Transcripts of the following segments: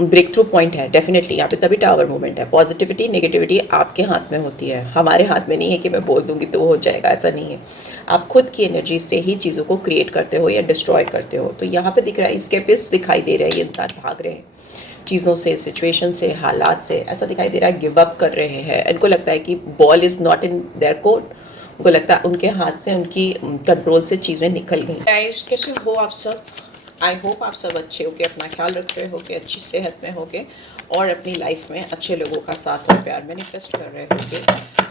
Break through point है definitely यहाँ पे, तभी टावर मूवमेंट है। पॉजिटिविटी नेगेटिविटी आपके हाथ में होती है, हमारे हाथ में नहीं है कि मैं बोल दूंगी तो हो जाएगा, ऐसा नहीं है। आप खुद की एनर्जी से ही चीज़ों को क्रिएट करते हो या डिस्ट्रॉय करते हो। तो यहाँ पे दिख रहा है स्केपिस्ट दिखाई दे रहा है, ये इंसान भाग रहे हैं चीज़ों से, सिचुएशन से, हालात से। ऐसा दिखाई दे रहा है गिव अप कर रहे हैं। इनको लगता है कि ball is not in their court, उनको लगता है उनके हाथ से, उनकी कंट्रोल से चीज़ें निकल गई। गाइस कैसे हो आप सब? आई होप आप सब अच्छे होके, अपना ख्याल रख रहे होगे, अच्छी सेहत में होगे और अपनी लाइफ में अच्छे लोगों का साथ और प्यार मैनिफेस्ट कर रहे होगे।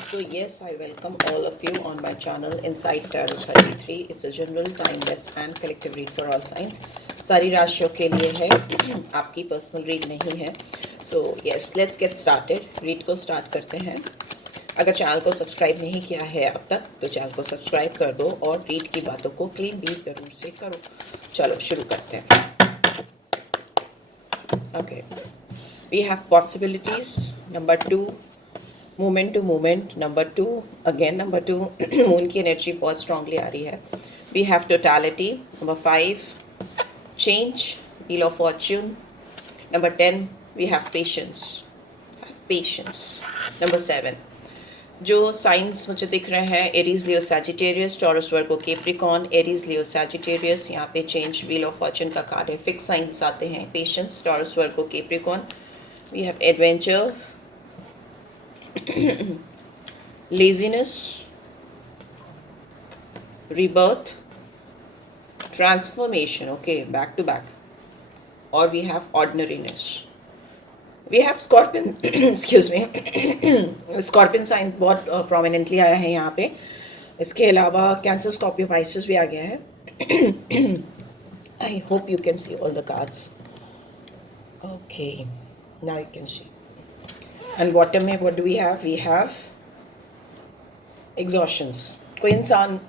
So yes, I welcome all of you on my channel inside tarot 33। It's a general timeless and collective read for all science. सारी राशियों के लिए है, आपकी पर्सनल रीड नहीं है। So yes, let's get started. Read को स्टार्ट करते हैं। अगर चैनल को सब्सक्राइब नहीं किया है अब तक तो चैनल को सब्सक्राइब कर दो और रीड की बातों को क्लीन भी ज़रूर से करो। चलो शुरू करते हैं। Okay, we have possibilities number 2, movement to movement number 2, again number 2। Moon की एनर्जी बहुत स्ट्रांगली आ रही है। We have totality number 5, change, wheel of fortune number 10। We have patience number 7। जो साइंस मुझे दिख रहे हैं, Aries, Leo, Sagittarius, Taurus, Virgo, Capricorn. Aries, Leo, Sagittarius, यहाँ पे चेंज, व्हील ऑफ फॉर्च्यून का कार्ड है। फिक्स साइंस आते हैं, patience, Taurus, Virgo, Capricorn. We have adventure, laziness, rebirth, transformation, okay, back to back. और we have ordinariness. We have scorpion, excuse me, scorpion sign बहुत prominently आया है यहाँ पे। इसके अलावा कैंसर, स्कॉर्पियो, पाइसेस भी आ गया है। I hope you can see all the cards. Okay, now you can see. And bottom में what do we have? We have exhaustions. कोई इंसान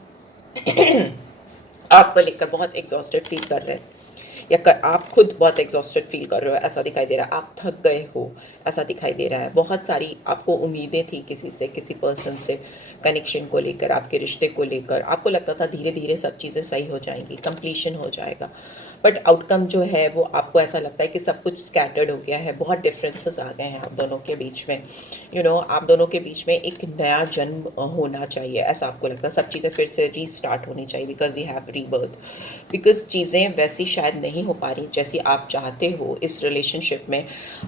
आपको लेकर बहुत एग्जॉस्टेड फील कर रहे हैं, या आप खुद बहुत एग्जॉस्टेड फील कर रहे हो, ऐसा दिखाई दे रहा है। आप थक गए हो, ऐसा दिखाई दे रहा है। बहुत सारी आपको उम्मीदें थी किसी से, किसी पर्सन से, कनेक्शन को लेकर, आपके रिश्ते को लेकर। आपको लगता था धीरे धीरे सब चीज़ें सही हो जाएंगी, कंप्लीशन हो जाएगा, बट आउटकम जो है वो आपको ऐसा लगता है कि सब कुछ स्कैटर्ड हो गया है। बहुत डिफरेंसेस आ गए हैं आप दोनों के बीच में। आप दोनों के बीच में एक नया जन्म होना चाहिए, ऐसा आपको लगता है। सब चीज़ें फिर से रीस्टार्ट होनी चाहिए, because we have rebirth. Because चीज़ें वैसी शायद नहीं हो पा रही जैसी आप चाहते हो इस रिलेशनशिप में।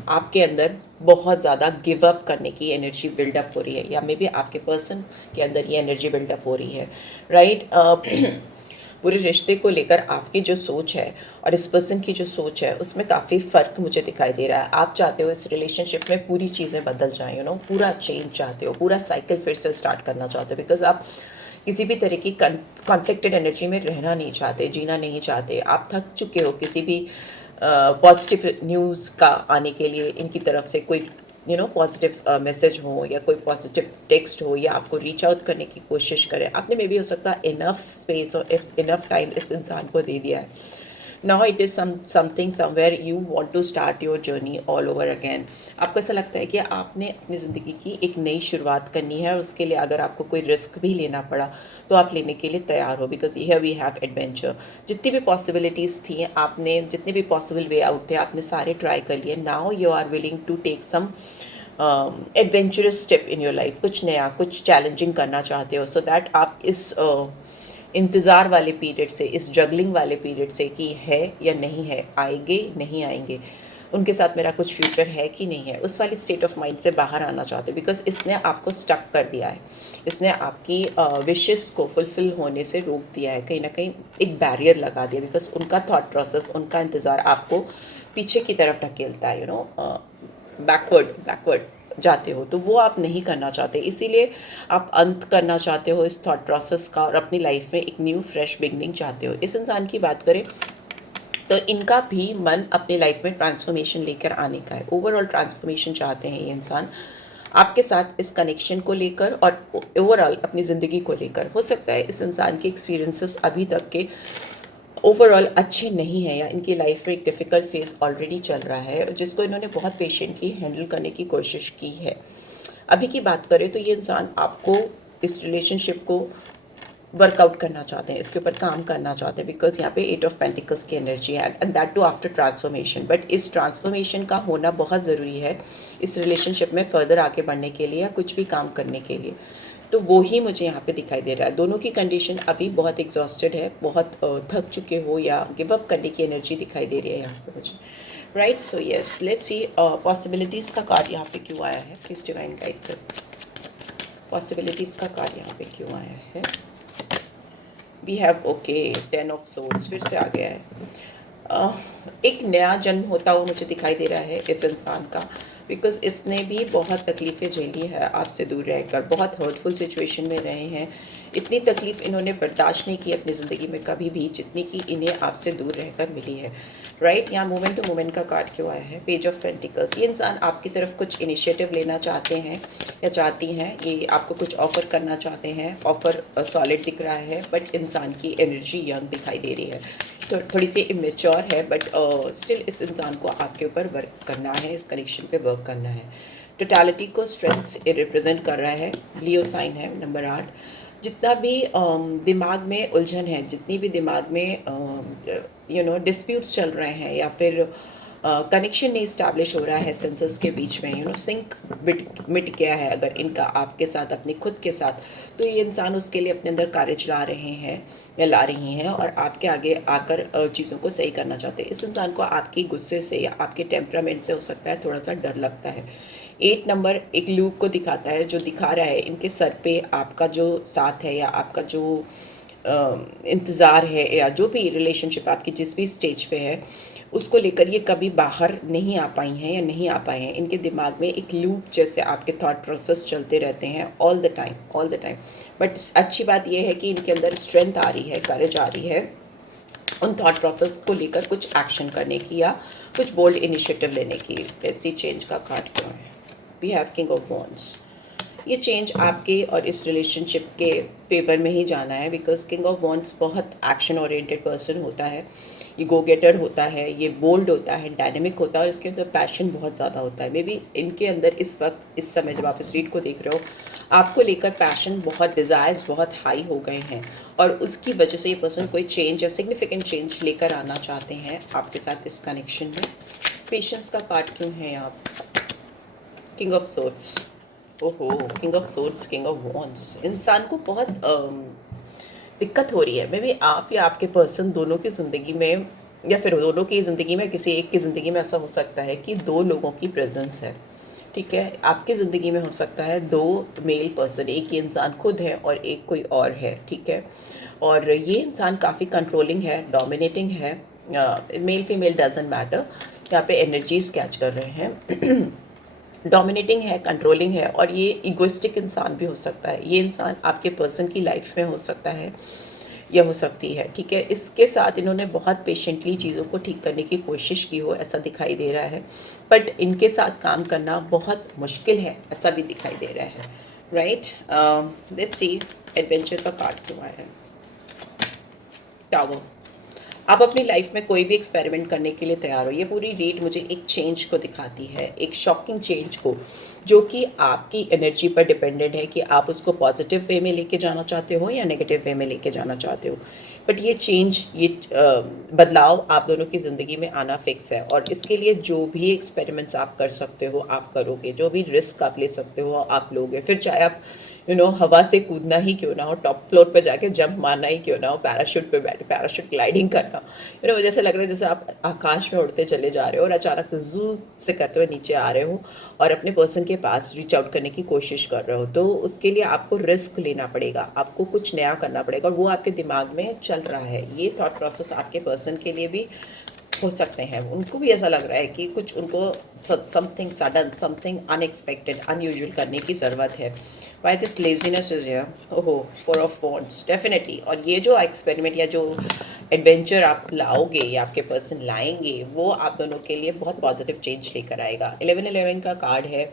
आपके अंदर बहुत ज़्यादा गिव अप करने की एनर्जी बिल्डअप हो रही है, या मे बी आपके पर्सन के अंदर ये एनर्जी बिल्डअप हो रही है, राइट। पूरे रिश्ते को लेकर आपकी जो सोच है और इस पर्सन की जो सोच है उसमें काफ़ी फ़र्क मुझे दिखाई दे रहा है। आप चाहते हो इस रिलेशनशिप में पूरी चीज़ें बदल जाएं, पूरा चेंज चाहते हो, पूरा साइकिल फिर से स्टार्ट करना चाहते हो। बिकॉज आप किसी भी तरह की कॉन्फ्लिक्टेड एनर्जी में रहना नहीं चाहते, जीना नहीं चाहते। आप थक चुके हो किसी भी पॉजिटिव न्यूज़ का आने के लिए इनकी तरफ से। कोई पॉजिटिव मैसेज हो या कोई पॉजिटिव टेक्स्ट हो या आपको रीच आउट करने की कोशिश करें, आपने मे बी हो सकता है इनफ स्पेस और इनफ टाइम इस इंसान को दे दिया है। Now it is something somewhere you want to start your journey all over again. आपको ऐसा लगता है कि आपने अपनी ज़िंदगी की एक नई शुरुआत करनी है, उसके लिए अगर आपको कोई रिस्क भी लेना पड़ा तो आप लेने के लिए तैयार हो। Because here we have adventure. जितनी भी पॉसिबिलिटीज़ थी, आपने जितने भी पॉसिबल वे आउट थे, आपने सारे ट्राई कर लिए। Now you are willing to take some adventurous step in your life. कुछ नया, कुछ चैलेंजिंग करना चाहते हो, सो दैट आप इस इंतज़ार वाले पीरियड से, इस जगलिंग वाले पीरियड से कि है या नहीं है, आएंगे नहीं आएंगे, उनके साथ मेरा कुछ फ्यूचर है कि नहीं है, उस वाली स्टेट ऑफ माइंड से बाहर आना चाहते हो। बिकॉज इसने आपको स्टक कर दिया है, इसने आपकी विशेस को फुलफ़िल होने से रोक दिया है, कहीं ना कहीं एक बैरियर लगा दिया। बिकॉज उनका थॉट प्रोसेस, उनका इंतज़ार आपको पीछे की तरफ ढकेलता है, बैकवर्ड जाते हो, तो वो आप नहीं करना चाहते। इसीलिए आप अंत करना चाहते हो इस थॉट प्रोसेस का और अपनी लाइफ में एक न्यू फ्रेश बिगनिंग चाहते हो। इस इंसान की बात करें तो इनका भी मन अपनी लाइफ में ट्रांसफॉर्मेशन लेकर आने का है। ओवरऑल ट्रांसफॉर्मेशन चाहते हैं ये इंसान आपके साथ, इस कनेक्शन को लेकर और ओवरऑल अपनी ज़िंदगी को लेकर। हो सकता है इस इंसान के एक्सपीरियंसेस अभी तक के ओवरऑल अच्छे नहीं है, या इनकी लाइफ में एक डिफ़िकल्ट फेज़ ऑलरेडी चल रहा है जिसको इन्होंने बहुत पेशेंटली हैंडल करने की कोशिश की है। अभी की बात करें तो ये इंसान आपको, इस रिलेशनशिप को वर्कआउट करना चाहते हैं, इसके ऊपर काम करना चाहते हैं, बिकॉज यहाँ पे 8 ऑफ पेंटिकल्स की एनर्जी है and that too after transformation. But इस ट्रांसफॉर्मेशन का होना बहुत ज़रूरी है इस रिलेशनशिप में फर्दर आगे बढ़ने के लिए या कुछ भी काम करने के लिए। तो वो ही मुझे यहाँ पे दिखाई दे रहा है। दोनों की कंडीशन अभी बहुत एग्जॉस्टेड है, बहुत थक चुके हो या गिव अप करने की एनर्जी दिखाई दे रही है यहाँ पे मुझे। Right, so yes, let's see possibilities का कार्ड यहाँ पे क्यों आया है। प्लीज़ डिवाइन गाइड कर, पॉसिबिलिटीज़ का कार्ड यहाँ पे क्यों आया है। We have okay 10 of swords फिर से आ गया है। एक नया जन्म होता हुआ मुझे दिखाई दे रहा है इस इंसान का, बिकॉज इसने भी बहुत तकलीफ़ें झेली है आपसे दूर रहकर, बहुत हर्टफुल सिचुएशन में रहे हैं। इतनी तकलीफ़ इन्होंने बर्दाश्त नहीं की अपनी ज़िंदगी में कभी भी जितनी कि इन्हें आपसे दूर रहकर मिली है। राइट, यहाँ मोमेंट टू मोमेंट का कार्ड क्यों आया है। पेज ऑफ पेंटिकल्स, ये इंसान आपकी तरफ कुछ इनिशिएटिव लेना चाहते हैं या चाहती हैं, ये आपको कुछ ऑफ़र करना चाहते हैं। ऑफ़र सॉलिड दिख रहा है बट इंसान की एनर्जी यंग दिखाई दे रही है, तो थोड़ी सी इमेच्योर है, बट स्टिल इस इंसान को आपके ऊपर वर्क करना है, इस कनेक्शन पे वर्क करना है। टोटलिटी को स्ट्रेंथ रिप्रेजेंट कर रहा है। लियो साइन है नंबर 8। जितना भी दिमाग में उलझन है, जितनी भी दिमाग में डिस्प्यूट्स चल रहे हैं या फिर कनेक्शन नहीं इस्टेब्लिश हो रहा है सेंसर्स के बीच में, सिंक मिट गया है अगर इनका आपके साथ, अपने खुद के साथ, तो ये इंसान उसके लिए अपने अंदर कार्य चला रहे हैं या ला रही हैं और आपके आगे आकर चीज़ों को सही करना चाहते हैं। इस इंसान को आपकी गुस्से से या आपके टेम्परामेंट से हो सकता है थोड़ा सा डर लगता है। 8 नंबर एक लूप को दिखाता है, जो दिखा रहा है इनके सर पे आपका जो साथ है या आपका जो इंतज़ार है या जो भी रिलेशनशिप आपकी जिस भी स्टेज पे है, उसको लेकर ये कभी बाहर नहीं आ पाई हैं या नहीं आ पाए हैं। इनके दिमाग में एक लूप जैसे आपके थॉट प्रोसेस चलते रहते हैं ऑल द टाइम। बट अच्छी बात यह है कि इनके अंदर स्ट्रेंथ आ रही है, करेज आ रही है उन थॉट प्रोसेस को लेकर कुछ एक्शन करने की या कुछ बोल्ड इनिशिएटिव लेने की। लेट्स सी चेंज का कार्ड क्यों है। We have king of wands. ये चेंज आपके और इस रिलेशनशिप के फेवर में ही जाना है, बिकॉज किंग ऑफ वॉन्ड्स बहुत एक्शन ओरिएंटेड पर्सन होता है, ये गो गेटर होता है, ये बोल्ड होता है, डायनेमिक होता है और इसके अंदर पैशन बहुत ज़्यादा होता है। मे बी इनके अंदर इस वक्त, इस समय जब आप इस रीड को देख रहे हो, आपको लेकर पैशन बहुत, डिज़ायर्स बहुत हाई हो गए हैं और उसकी वजह से ये पर्सन कोई चेंज या सिग्निफिकेंट चेंज लेकर आना चाहते हैं आपके साथ इस कनेक्शन में। पेशेंस का कार्ड क्यों है यहाँ। किंग ऑफ सोर्ड्स, ओहो, king of swords, king of wands. इंसान को बहुत दिक्कत हो रही है। मे बी आप या आपके पर्सन दोनों की ज़िंदगी में या फिर दोनों की ज़िंदगी में, किसी एक की ज़िंदगी में ऐसा हो सकता है कि 2 लोगों की प्रेजेंस है, ठीक है। आपकी ज़िंदगी में हो सकता है 2 मेल पर्सन, एक ये इंसान खुद है और एक कोई और है, ठीक है। और ये इंसान काफ़ी कंट्रोलिंग है, डोमिनेटिंग है, मेल फीमेल डजेंट मैटर। यहाँ पे एनर्जीज कैच कर रहे हैं डोमिनेटिंग है, कंट्रोलिंग है और ये इगोइस्टिक इंसान भी हो सकता है। ये इंसान आपके पर्सन की लाइफ में हो सकता है या हो सकती है, ठीक है। इसके साथ इन्होंने बहुत पेशेंटली चीज़ों को ठीक करने की कोशिश की हो, ऐसा दिखाई दे रहा है, बट इनके साथ काम करना बहुत मुश्किल है, ऐसा भी दिखाई दे रहा है। राइट, लेट्स सी एडवेंचर का कार्ड क्यों आया है। टावर, आप अपनी लाइफ में कोई भी एक्सपेरिमेंट करने के लिए तैयार हो। ये पूरी रीड मुझे एक चेंज को दिखाती है, एक शॉकिंग चेंज को, जो कि आपकी एनर्जी पर डिपेंडेंट है कि आप उसको पॉजिटिव वे में लेके जाना चाहते हो या नेगेटिव वे में लेके जाना चाहते हो। बट ये चेंज, ये बदलाव आप दोनों की ज़िंदगी में आना फिक्स है और इसके लिए जो भी एक्सपेरिमेंट्स आप कर सकते हो आप करोगे, जो भी रिस्क आप ले सकते हो आप लोगे। फिर चाहे आप हवा से कूदना ही क्यों ना हो, टॉप फ्लोर पे जाके जंप मारना ही क्यों ना हो, पैराशूट पे बैठे पैराशूट ग्लाइडिंग करना, जैसे लग रहा है जैसे आप आकाश में उड़ते चले जा रहे हो और अचानक से जू से करते हुए नीचे आ रहे हो और अपने पर्सन के पास रीच आउट करने की कोशिश कर रहे हो। तो उसके लिए आपको रिस्क लेना पड़ेगा, आपको कुछ नया करना पड़ेगा और वो आपके दिमाग में चल रहा है। ये थॉट प्रोसेस आपके पर्सन के लिए भी हो सकते हैं, उनको भी ऐसा लग रहा है कि कुछ उनको something sudden, something unexpected, unusual करने की ज़रूरत है। Why this laziness is here. ओहो, 4 ऑफ वॉन्ड्स, डेफिनेटली। और ये जो एक्सपेरिमेंट या जो एडवेंचर आप लाओगे या आपके पर्सन लाएंगे, वो आप दोनों के लिए बहुत पॉजिटिव चेंज लेकर आएगा। 11-11 का कार्ड है,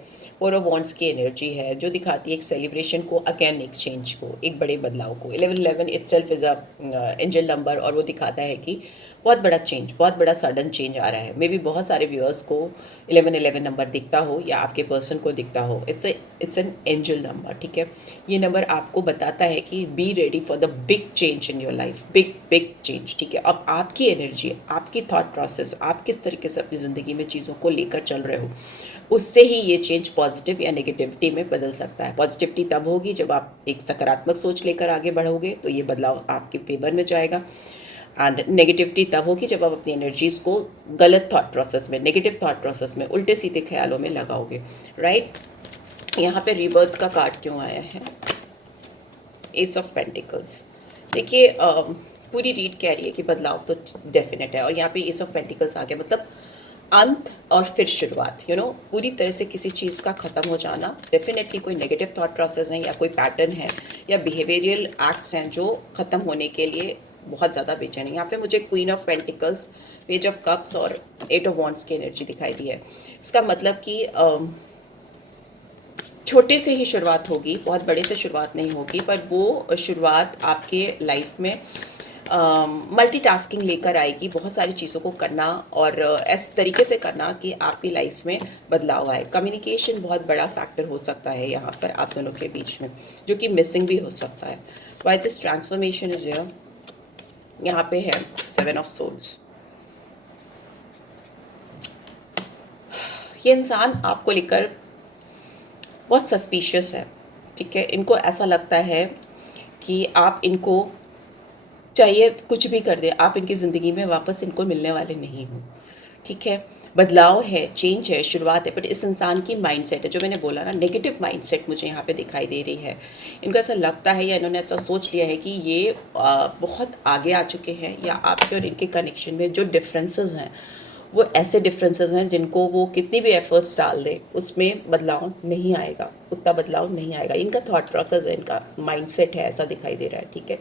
4 ऑफ वॉन्ड्स की एनर्जी है जो दिखाती है एक सेलिब्रेशन को, अगेन एक चेंज को, एक बड़े बदलाव को। 11-11 itself is a angel number और वो दिखाता है कि बहुत बड़ा बड़ा सडन चेंज आ रहा है। मे बी बहुत सारे व्यूअर्स को 1111 नंबर दिखता हो या आपके पर्सन को दिखता हो। इट्स एन एंजल नंबर, ठीक है। ये नंबर आपको बताता है कि be ready for the big change in your life, big big change, ठीक है। अब आपकी एनर्जी, आपकी थॉट प्रोसेस, आप किस तरीके से अपनी ज़िंदगी में चीज़ों को लेकर चल रहे हो, उससे ही ये चेंज पॉजिटिव या नेगेटिविटी में बदल सकता है। पॉजिटिविटी तब होगी जब आप एक सकारात्मक सोच लेकर आगे बढ़ोगे, तो ये बदलाव आपके फेवर में जाएगा। एंड नेगेटिविटी तब होगी जब आप अपनी एनर्जीज़ को गलत थॉट प्रोसेस में, नेगेटिव थॉट प्रोसेस में, उल्टे सीधे ख्यालों में लगाओगे, राइट। यहाँ पे रीबर्थ का कार्ड क्यों आया है? S of pentacles. देखिए पूरी रीड कह रही है कि बदलाव तो डेफिनेट है, और यहाँ पे एस ऑफ पेंटिकल्स आ गया, मतलब अंत और फिर शुरुआत। पूरी तरह से किसी चीज़ का ख़त्म हो जाना, डेफिनेटली कोई नेगेटिव थॉट प्रोसेस है या कोई पैटर्न है या बिहेवियरल एक्ट्स हैं जो ख़त्म होने के लिए बहुत ज़्यादा बेचैन है। यहाँ पे मुझे queen of pentacles, page of cups और 8 ऑफ वॉन्ड्स की एनर्जी दिखाई दी है। इसका मतलब कि छोटे से ही शुरुआत होगी, बहुत बड़े से शुरुआत नहीं होगी, पर वो शुरुआत आपके लाइफ में मल्टीटास्किंग लेकर आएगी, बहुत सारी चीज़ों को करना और इस तरीके से करना कि आपकी लाइफ में बदलाव आए। कम्युनिकेशन बहुत बड़ा फैक्टर हो सकता है यहाँ पर आप दोनों के बीच में, जो कि मिसिंग भी हो सकता है। Why this transformation is here, यहाँ पे है 7 ऑफ सोल्स। ये इंसान आपको लेकर बहुत सस्पिशियस है, ठीक है। इनको ऐसा लगता है कि आप इनको चाहिए कुछ भी कर दें, आप इनकी ज़िंदगी में वापस इनको मिलने वाले नहीं हो, ठीक है। बदलाव है, चेंज है, शुरुआत है, बट इस इंसान की माइंडसेट है, जो मैंने बोला ना, नेगेटिव माइंडसेट मुझे यहाँ पे दिखाई दे रही है। इनको ऐसा लगता है या इन्होंने ऐसा सोच लिया है कि ये बहुत आगे आ चुके हैं, या आपके और इनके कनेक्शन में जो डिफरेंसेस हैं वो ऐसे डिफरेंसेस हैं जिनको वो कितनी भी एफर्ट्स डाल दे उसमें बदलाव नहीं आएगा, उतना बदलाव नहीं आएगा। इनका थॉट प्रोसेस है, इनका माइंडसेट है, ऐसा दिखाई दे रहा है, ठीक है।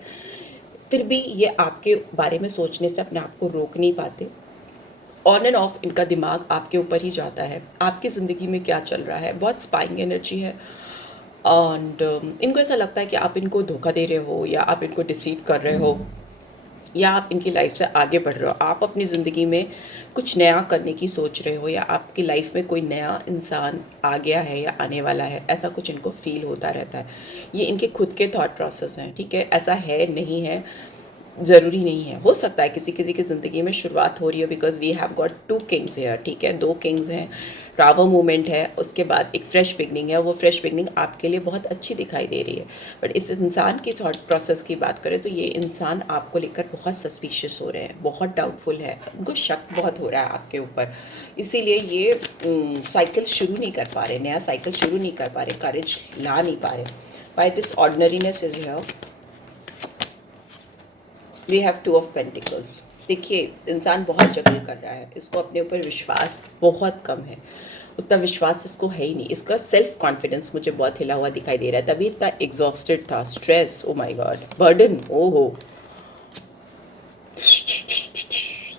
फिर भी ये आपके बारे में सोचने से अपने आप को रोक नहीं पाते। ऑन एंड ऑफ इनका दिमाग आपके ऊपर ही जाता है, आपकी ज़िंदगी में क्या चल रहा है, बहुत स्पाइंग एनर्जी है। एंड इनको ऐसा लगता है कि आप इनको धोखा दे रहे हो, या आप इनको डिसीव कर रहे हो, या आप इनकी लाइफ से आगे बढ़ रहे हो, आप अपनी ज़िंदगी में कुछ नया करने की सोच रहे हो, या आपकी लाइफ में कोई नया इंसान आ गया है या आने वाला है, ऐसा कुछ इनको फील होता रहता है। ये इनके खुद के थॉट प्रोसेस हैं, ठीक है। ऐसा है नहीं है, ज़रूरी नहीं है, हो सकता है किसी किसी की ज़िंदगी में शुरुआत हो रही है, because we have got 2 kings here, ठीक है। 2 किंग्स हैं, टावर मूवमेंट है, उसके बाद एक फ्रेश बिगनिंग है। वो फ्रेश बिगनिंग आपके लिए बहुत अच्छी दिखाई दे रही है, बट इस इंसान की थॉट प्रोसेस की बात करें तो ये इंसान आपको लेकर बहुत सस्पिशियस हो रहे हैं, बहुत डाउटफुल है, उनको शक बहुत हो रहा है आपके ऊपर, इसीलिए ये साइकिल शुरू नहीं कर पा रहे, नया साइकिल शुरू नहीं कर पा रहे, करेज ला नहीं पा रहे। By this ordinariness is here, we have 2 of pentacles. देखिए इंसान बहुत जगल कर रहा है, इसको अपने ऊपर विश्वास बहुत कम है, उतना विश्वास इसको है ही नहीं। इसका सेल्फ कॉन्फिडेंस मुझे बहुत हिला हुआ दिखाई दे रहा है, तभी इतना एग्जॉस्टेड था। Stress, oh my God, burden, ओहो,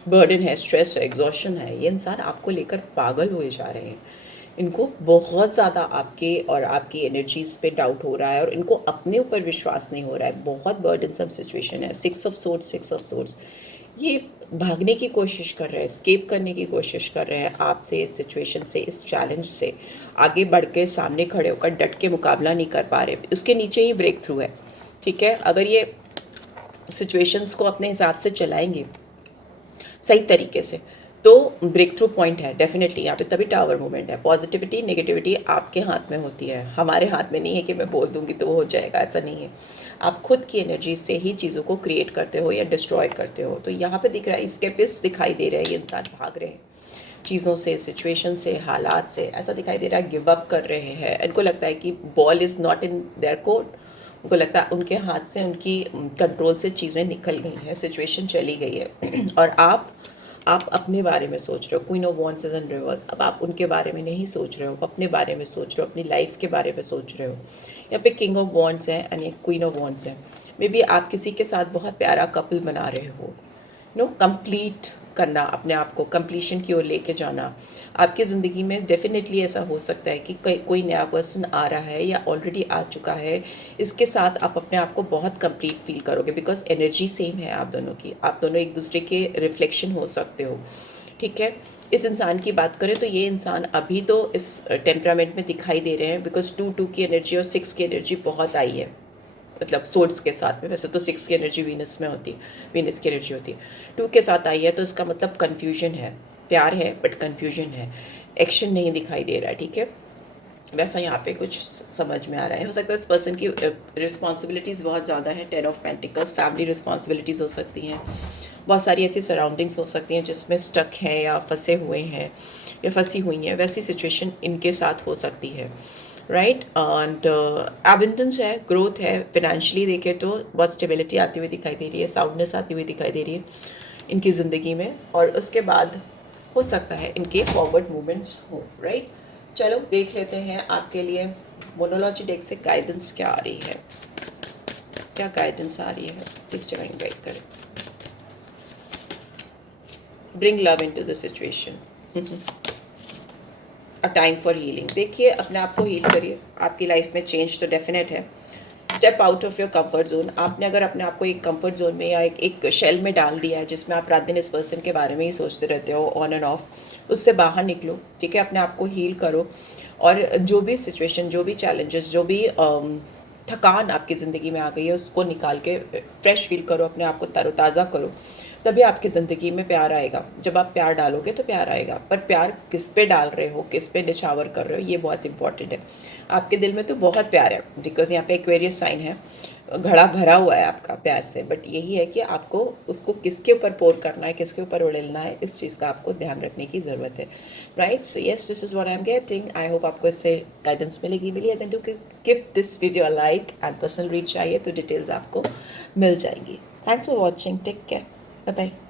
बर्डन है, स्ट्रेस है, एग्जॉशन है। ये इंसान आपको लेकर पागल हुए जा रहे हैं, इनको बहुत ज़्यादा आपके और आपकी एनर्जीज पे डाउट हो रहा है, और इनको अपने ऊपर विश्वास नहीं हो रहा है। बहुत बर्डनसम सिचुएशन है। 6 ऑफ सोर्ड्स, ये भागने की कोशिश कर रहे हैं, स्केप करने की कोशिश कर रहे हैं आपसे, इस सिचुएशन से, इस चैलेंज से आगे बढ़ के सामने खड़े होकर डट के मुकाबला नहीं कर पा रहे। उसके नीचे ही ब्रेक थ्रू है, ठीक है। अगर ये सिचुएशंस को अपने हिसाब से चलाएंगे सही तरीके से, तो ब्रेक थ्रू पॉइंट है डेफिनेटली यहाँ पे, तभी टावर मूवमेंट है। पॉजिटिविटी नेगेटिविटी आपके हाथ में होती है, हमारे हाथ में नहीं है कि मैं बोल दूंगी तो वो हो जाएगा, ऐसा नहीं है। आप खुद की एनर्जी से ही चीज़ों को क्रिएट करते हो या डिस्ट्रॉय करते हो। तो यहाँ पे दिख रहा है एस्केपिस्ट दिखाई दे रहे हैं, ये इंसान भाग रहे हैं चीज़ों से, सिचुएशन से, हालात से, ऐसा दिखाई दे रहा है। गिव अप कर रहे हैं, इनको लगता है कि ball is not in their court, उनको लगता है उनके हाथ से, उनकी कंट्रोल से चीज़ें निकल गई हैं, सिचुएशन चली गई है और आप अपने बारे में सोच रहे हो। Queen of wands is in reverse. अब आप उनके बारे में नहीं सोच रहे हो, अपने बारे में सोच रहे हो, अपनी लाइफ के बारे में सोच रहे हो। यहाँ पे किंग ऑफ वॉन्ड्स है एंड एक क्वीन ऑफ वॉन्ड्स है। मे बी आप किसी के साथ बहुत प्यारा कपल बना रहे हो, कंप्लीट करना, अपने आप को कंप्लीशन की ओर लेके जाना। आपकी ज़िंदगी में डेफ़िनेटली ऐसा हो सकता है कि कोई नया पर्सन आ रहा है या ऑलरेडी आ चुका है, इसके साथ आप अपने आप को बहुत कंप्लीट फ़ील करोगे बिकॉज़ एनर्जी सेम है आप दोनों की। आप दोनों एक दूसरे के रिफ्लेक्शन हो सकते हो, ठीक है? इस इंसान की बात करें तो ये इंसान अभी तो इस टेम्परामेंट में दिखाई दे रहे हैं बिकॉज़ 2 की एनर्जी और 6 की एनर्जी बहुत आई है। मतलब सोर्ड्स के साथ में, वैसे तो 6 की एनर्जी वीनस में होती है, वीनस की एनर्जी होती है। 2 के साथ आई है तो इसका मतलब कन्फ्यूजन है, प्यार है बट कन्फ्यूजन है, एक्शन नहीं दिखाई दे रहा है, ठीक है? वैसा यहाँ पे कुछ समझ में आ रहा है। हो सकता है इस पर्सन की रिस्पॉन्सिबिलिटीज़ बहुत ज़्यादा हैं, 10 ऑफ पेंटिकल्स, फैमिली रिस्पॉन्सिबिलिटीज़ हो सकती हैं, बहुत सारी ऐसी सराउंडिंग्स हो सकती हैं जिसमें स्टक हैं या फंसे हुए हैं या फंसी हुई हैं, वैसी सिचुएशन इनके साथ हो सकती है, राइट? एंड एबंडेंस है, ग्रोथ है, फाइनेंशियली देखें तो बहुत स्टेबिलिटी आती हुई दिखाई दे रही है, साउंडनेस आती हुई दिखाई दे रही है इनकी ज़िंदगी में, और उसके बाद हो सकता है इनके फॉरवर्ड मूवमेंट्स हो, राइट? चलो देख लेते हैं आपके लिए मोनोलॉजी डेक से गाइडेंस क्या आ रही है, क्या गाइडेंस आ रही है, प्लीज डिवाइन गाइड करें। Bring love into the situation, a time for healing. देखिए अपने आप को हील करिए, आपकी लाइफ में चेंज तो डेफिनेट है। Step out of your comfort zone. आपने अगर अपने आप को एक कंफर्ट जोन में या एक शेल में डाल दिया है जिसमें आप रात दिन इस पर्सन के बारे में ही सोचते रहते हो ऑन एंड ऑफ, उससे बाहर निकलो, ठीक है? अपने आप को हील करो और जो भी सिचुएशन, जो भी चैलेंजेस, जो भी थकान आपकी ज़िंदगी में आ गई है उसको निकाल के फ्रेश फील करो, अपने आप को तरोताज़ा करो, तभी आपकी ज़िंदगी में प्यार आएगा। जब आप प्यार डालोगे तो प्यार आएगा, पर प्यार किस पे डाल रहे हो, किस पे निछावर कर रहे हो, ये बहुत इंपॉर्टेंट है। आपके दिल में तो बहुत प्यार है बिकॉज यहाँ पे एक्वेरियस साइन है, घड़ा भरा हुआ है आपका प्यार से, बट यही है कि आपको उसको किसके ऊपर पोर करना है, किसके ऊपर उड़ेलना है, इस चीज़ का आपको ध्यान रखने की ज़रूरत है, right? So yes, this is what I am getting. I hope आपको इससे गाइडेंस मिली है। Then do give this video a like and personal read चाहिए तो डिटेल्स आपको मिल जाएंगी। Thanks for watching, take care, bye bye.